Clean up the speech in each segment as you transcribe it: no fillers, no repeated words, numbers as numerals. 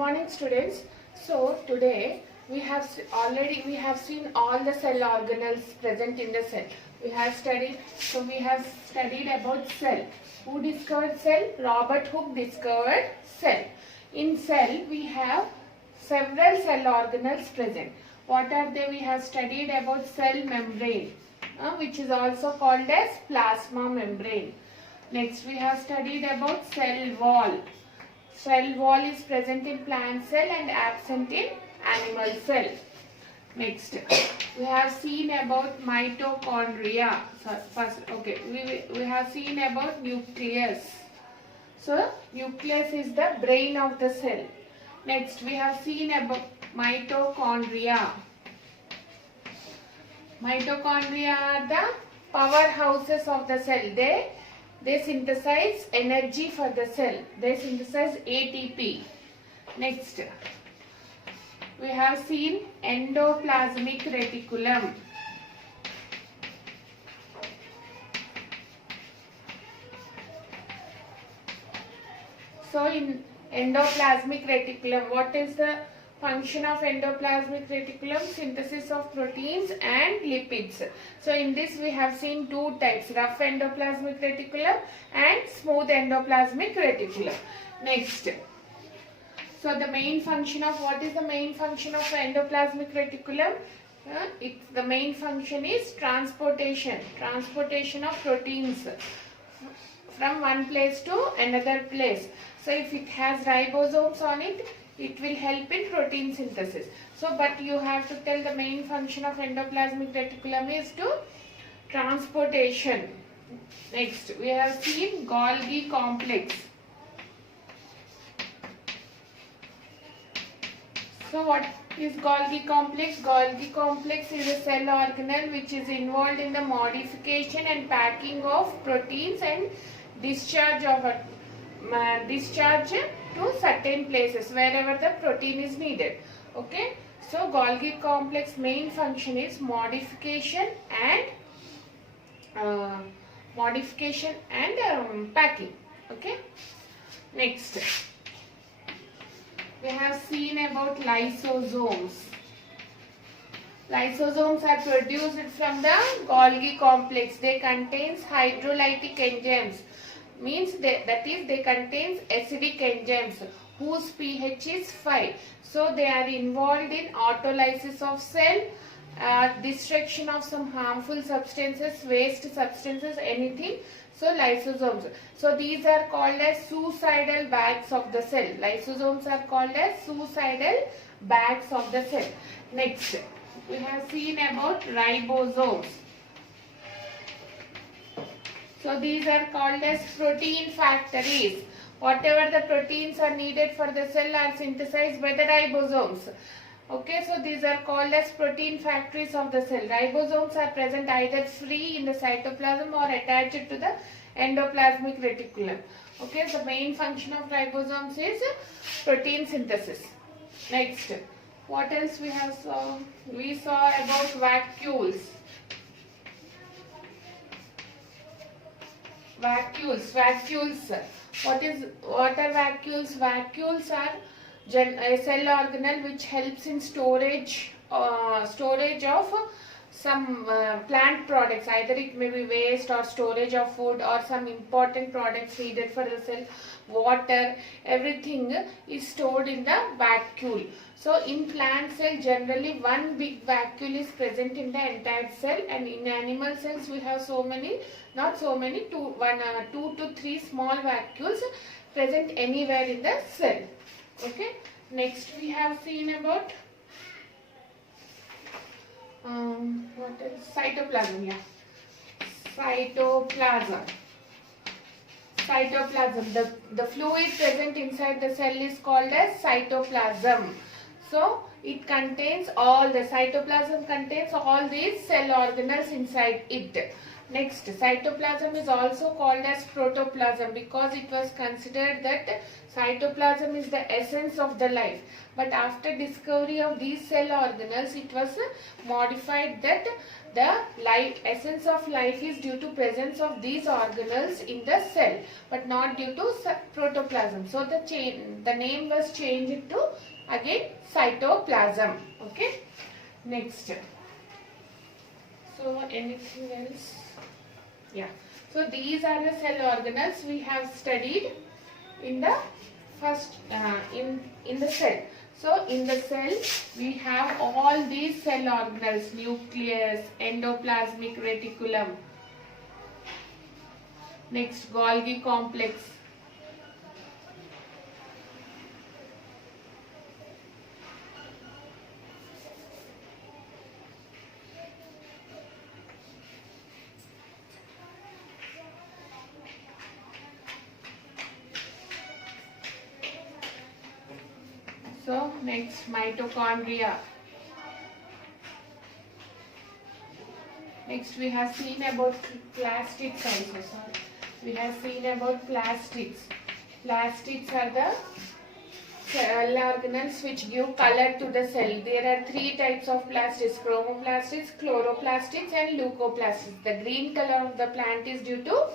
morning, students. So today we have seen all the cell organelles present in the cell. We have studied about cell. Who discovered cell? Robert Hooke discovered cell. In cell we have several cell organelles present. What are they? We have studied about cell membrane, which is also called as plasma membrane. Next we have studied about cell wall. Cell wall is present in plant cell and absent in animal cell. Next, we have seen about mitochondria. We have seen about nucleus. So, nucleus is the brain of the cell. Next, we have seen about mitochondria. Mitochondria are the powerhouses of the cell. They synthesize energy for the cell. They synthesize ATP. Next, we have seen endoplasmic reticulum. So in endoplasmic reticulum, what is the function of endoplasmic reticulum? Synthesis of proteins and lipids. So in this we have seen two types, rough endoplasmic reticulum and smooth endoplasmic reticulum. Next, so the main function of, what is the main function of endoplasmic reticulum? The main function is transportation of proteins from one place to another place. So if it has ribosomes on it, it will help in protein synthesis. So, but you have to tell the main function of endoplasmic reticulum is to transportation. Next, we have seen Golgi complex. So, what is Golgi complex? Golgi complex is a cell organelle which is involved in the modification and packing of proteins and discharge to certain places wherever the protein is needed. Okay, so Golgi complex main function is modification and packing. Okay, next we have seen about lysosomes. Lysosomes are produced from the Golgi complex. They contains hydrolytic enzymes. Means they contains acidic enzymes whose pH is 5. So they are involved in autolysis of cell, destruction of some harmful substances, waste substances, anything. So lysosomes. So these are called as suicidal bags of the cell. Lysosomes are called as suicidal bags of the cell. Next, we have seen about ribosomes. So these are called as protein factories. Whatever the proteins are needed for the cell are synthesized by the ribosomes. Okay, so these are called as protein factories of the cell. Ribosomes are present either free in the cytoplasm or attached to the endoplasmic reticulum. Okay, so the main function of ribosomes is protein synthesis. Next, what else we have saw? We saw about vacuoles. Vacuoles. What are vacuoles? Vacuoles are a cell organelle which helps in storage of some plant products. Either it may be waste or storage of food or some important products needed for the cell. Water, everything is stored in the vacuole. So in plant cell generally one big vacuole is present in the entire cell, and in animal cells we have two to three small vacuoles present anywhere in the cell. Okay. Next we have seen about what is cytoplasm? Yeah, cytoplasm. The fluid present inside the cell is called as cytoplasm. So it contains cytoplasm contains all these cell organelles inside it. Next, cytoplasm is also called as protoplasm because it was considered that cytoplasm is the essence of the life. But after discovery of these cell organelles, it was modified that the essence of life is due to presence of these organelles in the cell, but not due to protoplasm. So the name was changed to again cytoplasm. Okay. Next. So anything else? Yeah. So these are the cell organelles we have studied in the first in the cell. So in the cell we have all these cell organelles: nucleus, endoplasmic reticulum, next Golgi complex, so next mitochondria. Next we have seen about plastids also. Sorry. We have seen about plastids. Plastids are the cell organelles which give color to the cell. There are three types of plastids: chromoplastids, chloroplastids and leucoplastids. The green color of the plant is due to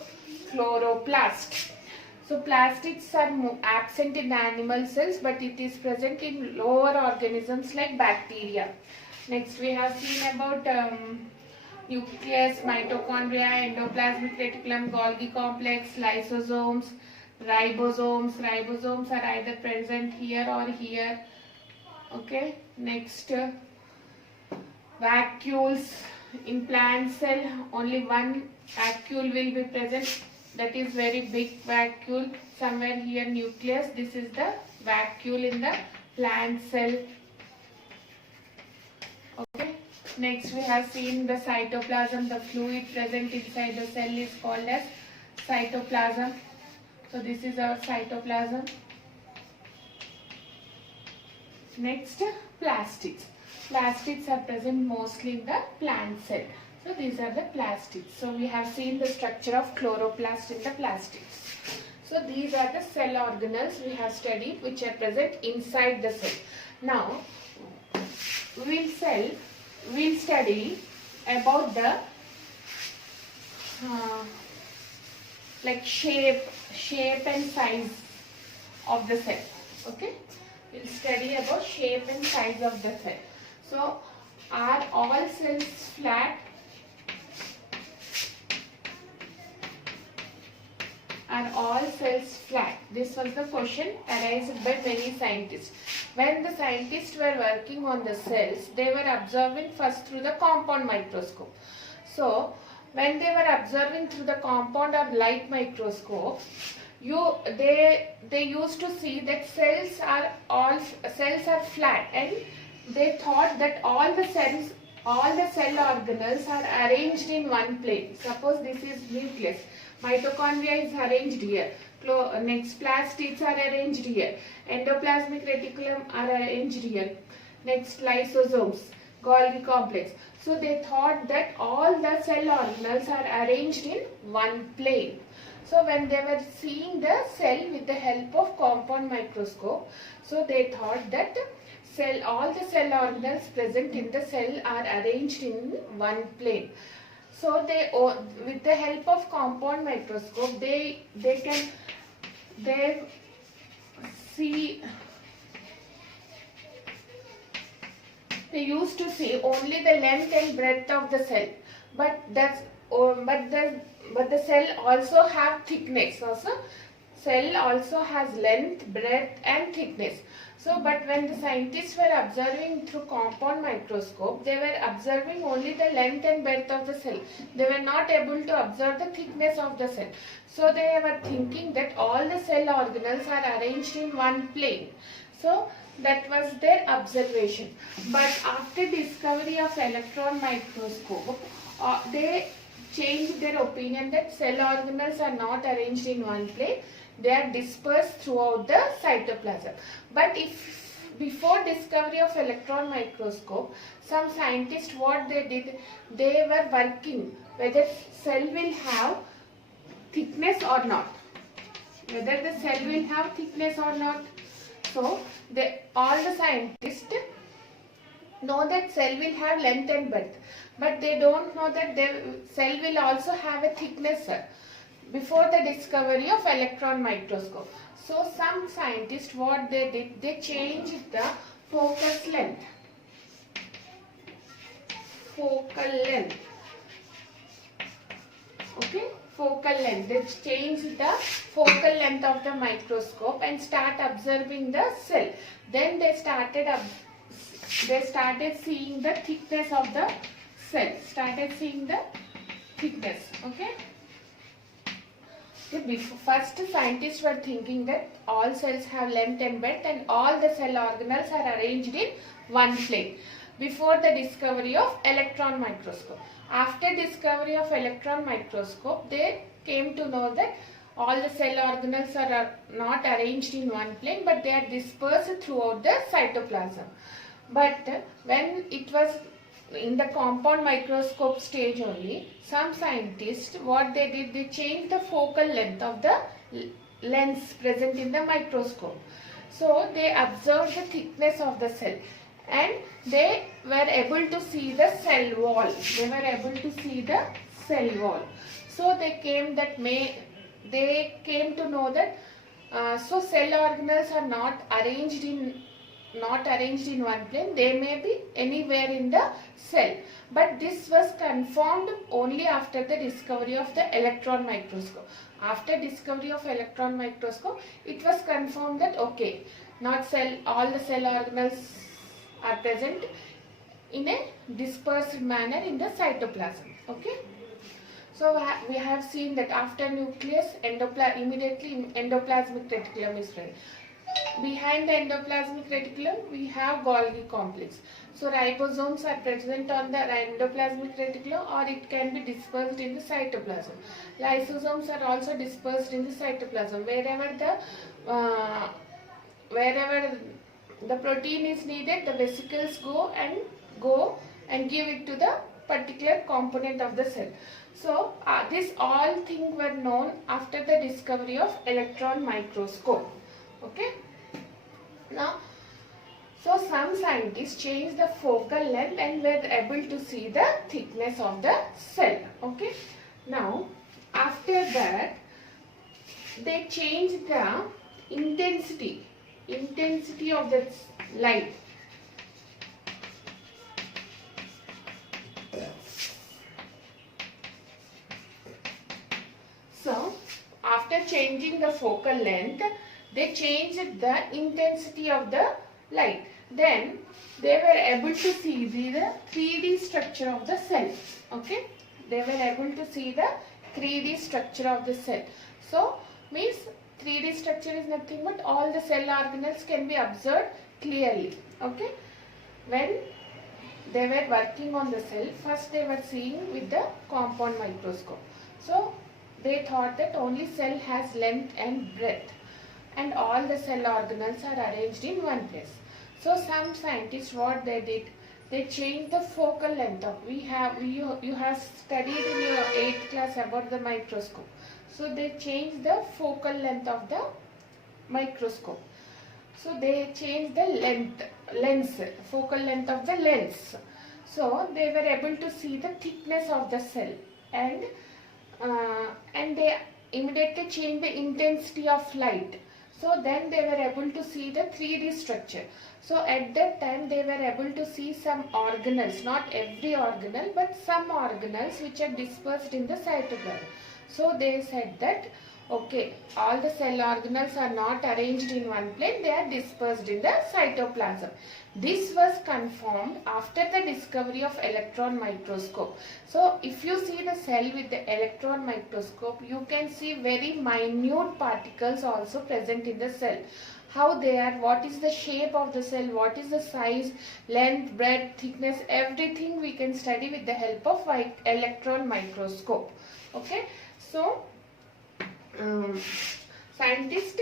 chloroplast. So plastids are absent in the animal cells, but it is present in lower organisms like bacteria. Next we have seen about nucleus, mitochondria, endoplasmic reticulum, Golgi complex, lysosomes, ribosomes. Ribosomes are either present here or here. Okay. Next, vacuoles. In plant cell, only one vacuole will be present. That is very big vacuole. Somewhere here nucleus. This is the vacuole in the plant cell. Okay. Next we have seen the cytoplasm. The fluid present inside the cell is called as cytoplasm. So this is our cytoplasm. Next, plastids. Plastids are present mostly in the plant cell. So these are the plastids. So we have seen the structure of chloroplast in the plastids. So these are the cell organelles we have studied which are present inside the cell. Now we'll study about the like shape and size of the cell. Okay, we'll study about shape and size of the cell. So are all cells flat? Are all cells flat? This was the question arised by many scientists. When the scientists were working on the cells, they were observing first through the compound microscope. So when they were observing through the compound or light microscope, they used to see that cells are flat, and they thought that all the cell organelles are arranged in one plane. Suppose this is nucleus, mitochondria is arranged here, next plastids are arranged here, endoplasmic reticulum are arranged here, next lysosomes, Golgi complex. So they thought that all the cell organelles are arranged in one plane. So when they were seeing the cell with the help of compound microscope, so they thought that all the cell organelles present in the cell are arranged in one plane. So they, with the help of compound microscope, they used to see only the length and breadth of the cell, but the cell also have thickness. Also, cell also has length, breadth, and thickness. So, but when the scientists were observing through compound microscope, they were observing only the length and breadth of the cell. They were not able to observe the thickness of the cell. So, they were thinking that all the cell organelles are arranged in one plane. So, that was their observation. But after discovery of electron microscope, they changed their opinion that cell organelles are not arranged in one plane. They are dispersed throughout the cytoplasm. But if before discovery of electron microscope, some scientists, what they did, they were working whether cell will have thickness or not. Whether the cell will have thickness or not. So all the scientists know that cell will have length and breadth, but they don't know that the cell will also have a thickness before the discovery of electron microscope. So some scientists, what they did, they changed the focus length. Focal length. Okay, focal length. They changed the focal length of the microscope and start observing the cell. Then they started seeing the thickness of the cell. Okay. First, scientists were thinking that all cells have length and breadth and all the cell organelles are arranged in one plane before the discovery of electron microscope. After discovery of electron microscope, they came to know that all the cell organelles are not arranged in one plane, but they are dispersed throughout the cytoplasm. But when it was in the compound microscope stage only, some scientists, what they did, they changed the focal length of the lens present in the microscope. So they observed the thickness of the cell and they were able to see the cell wall. So they came to know that so cell organelles are not arranged in one plane. They may be anywhere in the cell. But this was confirmed only after the discovery of the electron microscope. After discovery of electron microscope, it was confirmed that okay, all the cell organelles are present in a dispersed manner in the cytoplasm. Okay. So we have seen that after nucleus, immediately endoplasmic reticulum is present. Behind the endoplasmic reticulum, we have Golgi complex. So ribosomes are present on the endoplasmic reticulum, or it can be dispersed in the cytoplasm. Lysosomes are also dispersed in the cytoplasm. Wherever the protein is needed, the vesicles go and give it to the particular component of the cell. So this all things were known after the discovery of electron microscope. Okay. Now, so some scientists changed the focal length and were able to see the thickness of the cell. Okay. Now, after that, they changed the intensity of the light. So, after changing the focal length, they changed the intensity of the light. Then they were able to see the 3D structure of the cell. Okay, they were able to see the 3D structure of the cell. So means 3D structure is nothing but all the cell organelles can be observed clearly. Okay, when they were working on the cell, first they were seeing with the compound microscope. So they thought that only cell has length and breadth, and all the cell organelles are arranged in one place. So some scientists, what they did, they changed the focal length of, you have studied in your 8th class about the microscope. So they changed the focal length of the microscope. So they changed the focal length of the lens. So they were able to see the thickness of the cell, and they immediately changed the intensity of light. So then they were able to see the 3D structure. So at that time they were able to see some organelles, not every organelle, but some organelles which are dispersed in the cytoplasm. So they said that okay, all the cell organelles are not arranged in one plane, they are dispersed in the cytoplasm. This was confirmed after the discovery of electron microscope. So if you see the cell with the electron microscope, you can see very minute particles also present in the cell. How they are, what is the shape of the cell, what is the size, length, breadth, thickness, everything we can study with the help of electron microscope. Okay, so scientists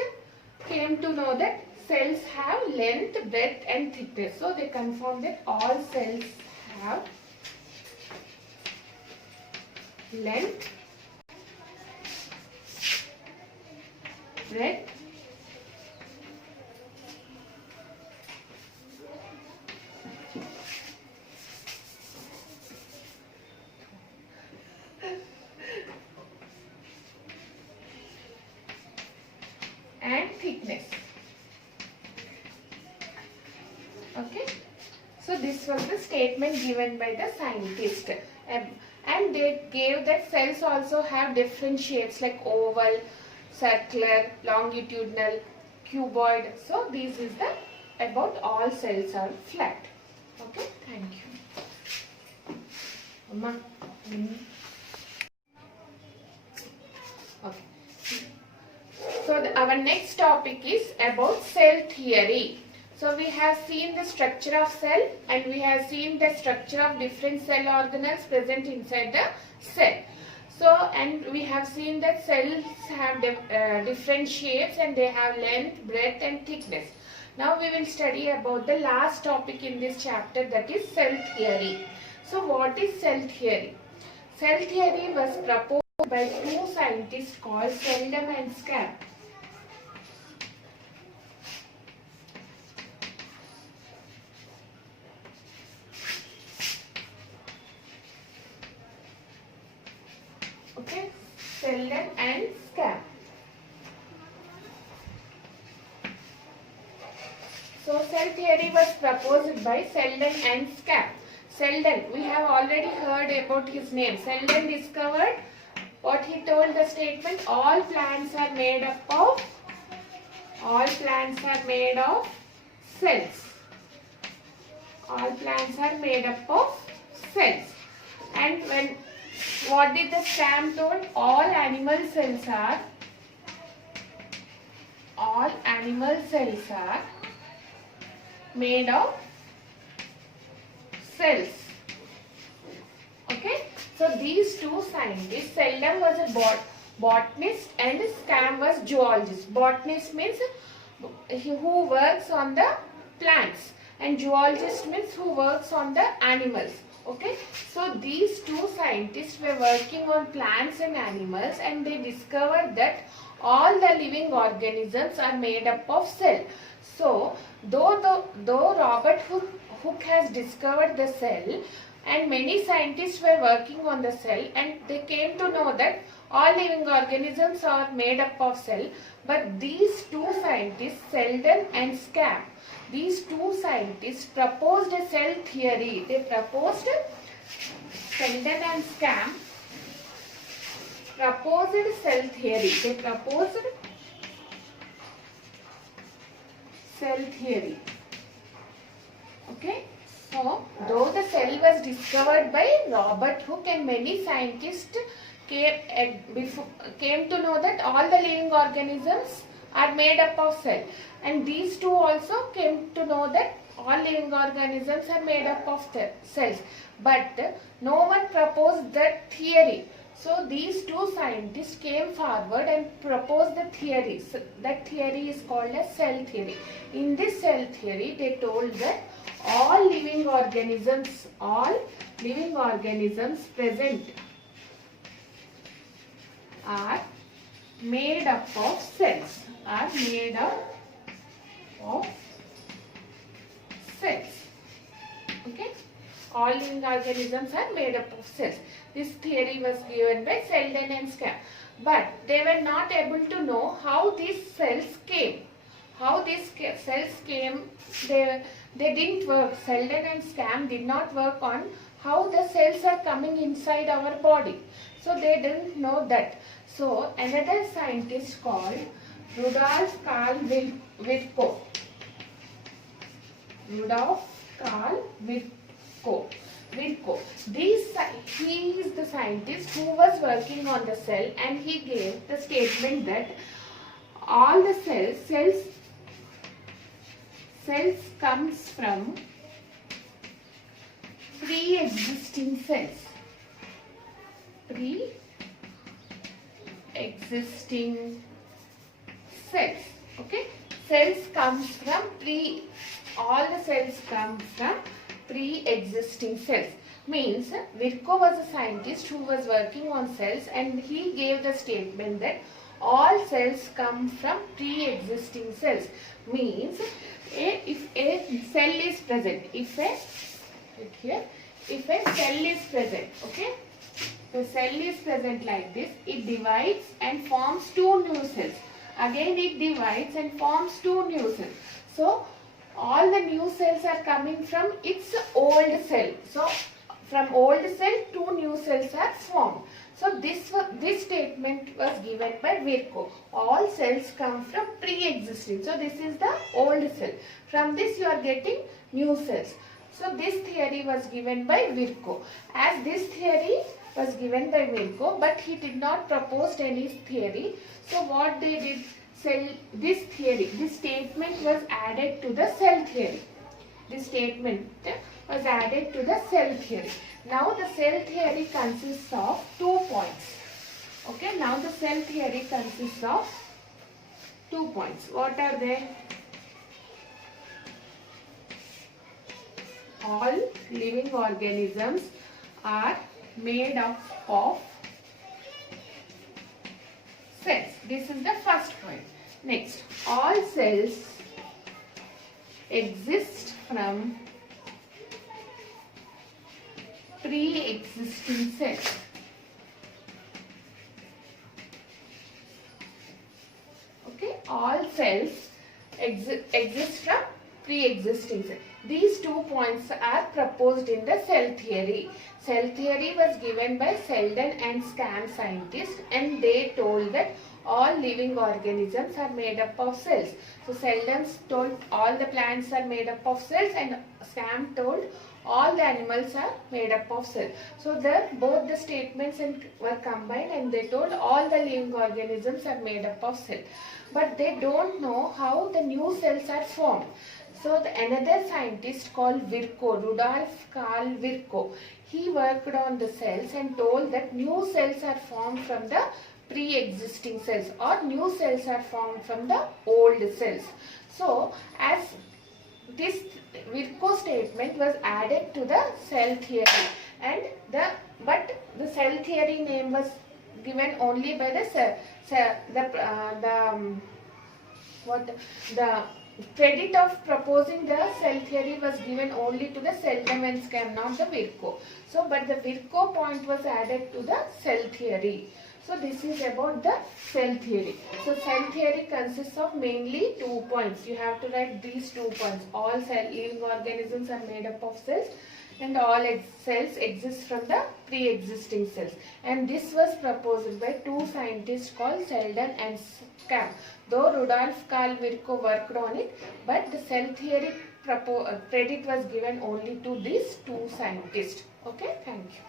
came to know that cells have length, breadth and thickness. So they confirmed that all cells have length, breadth, and thickness. Okay, so this was the statement given by the scientist, and they gave that cells also have different shapes like oval, circular, longitudinal, cuboid. So this is the about all cells are flat. Okay, thank you. Amma. Okay. So our next topic is about cell theory. So we have seen the structure of cell and we have seen the structure of different cell organelles present inside the cell. So and we have seen that cells have different shapes and they have length, breadth and thickness. Now we will study about the last topic in this chapter, that is cell theory. So what is cell theory? Cell theory was proposed by two scientists called Seldon and Scamp. Okay, Seldon and Scamp. So cell theory was proposed by Seldon and Scamp. Seldon, we have already heard about his name. Seldon discovered what he told the statement, all plants are made up of cells. All plants are made up of cells. And what did the Scamp told? All animal cells are made of cells. Okay, so these two scientists, Seldon was a botanist and Scamp was zoologist. Botanist means who works on the plants and zoologist means who works on the animals. Okay, so these two scientists were working on plants and animals and they discovered that all the living organisms are made up of cell. So though Robert Hooke has discovered the cell and many scientists were working on the cell and they came to know that all living organisms are made up of cell, but these two scientists, Seldon and Scamp, these two scientists proposed a cell theory. They proposed, Seldon and Scamp proposed cell theory. They proposed cell theory. Okay. So, though the cell was discovered by Robert Hooke and many scientists came to know that all the living organisms are made up of cell, and these two also came to know that all living organisms are made up of cells, but no one proposed that theory. So these two scientists came forward and proposed the theory. So that theory is called as cell theory. In this cell theory, they told that all living organisms present are made up of cells. Okay, all living organisms are made up of cells. This theory was given by Seldon and Scamp, but they were not able to know how these cells came. They didn't work. Seldon and Scamp did not work on how the cells are coming inside our body. So they didn't know that. So another scientist called Rudolf Carl Virchow. He is the scientist who was working on the cell, and he gave the statement that all the cells comes from pre-existing cells. Okay, all the cells come from pre-existing cells. Means Virchow was a scientist who was working on cells, and he gave the statement that all cells come from pre-existing cells. Means if a cell is present, if a cell is present, okay, the cell is present like this, it divides and forms two new cells. Again it divides and forms two new cells. So all the new cells are coming from its old cell. So from old cell, two new cells are formed. So this statement was given by Virchow. All cells come from pre-existing. So this is the old cell. From this you are getting new cells. So this theory was given by Virchow. As this theory was given by Virchow, but he did not propose any theory. So what they did, this statement was added to the cell theory. This statement was added to the cell theory. Now the cell theory consists of 2 points. Okay, now the cell theory consists of 2 points. What are they? All living organisms are made up of cells. This is the first point. Next, all cells exist from pre-existing cells. Okay, all cells exist from pre-existing cells. These 2 points are proposed in the cell theory. Cell theory was given by Selden and Scam scientists, and they told that all living organisms are made up of cells. So Selden told all the plants are made up of cells, and Scam told all the animals are made up of cells. So both the statements were combined, and they told all the living organisms are made up of cells. But they don't know how the new cells are formed. So another scientist called Virchow, Rudolf Karl Virchow, he worked on the cells and told that new cells are formed from the pre-existing cells, or new cells are formed from the old cells. So as this Virchow statement was added to the cell theory, and but the cell theory name was given only by the credit of proposing the cell theory was given only to the Selden and Scam, not the Virchow. So, but the Virchow point was added to the cell theory. So, this is about the cell theory. So, cell theory consists of mainly 2 points. You have to write these 2 points. All living organisms are made up of cells, and all cells exist from the pre-existing cells. And this was proposed by 2 scientists called Selden and Scam. Though Rudolf Karl Virchow worked on it, but the cell theory credit was given only to these 2 scientists. Okay, thank you.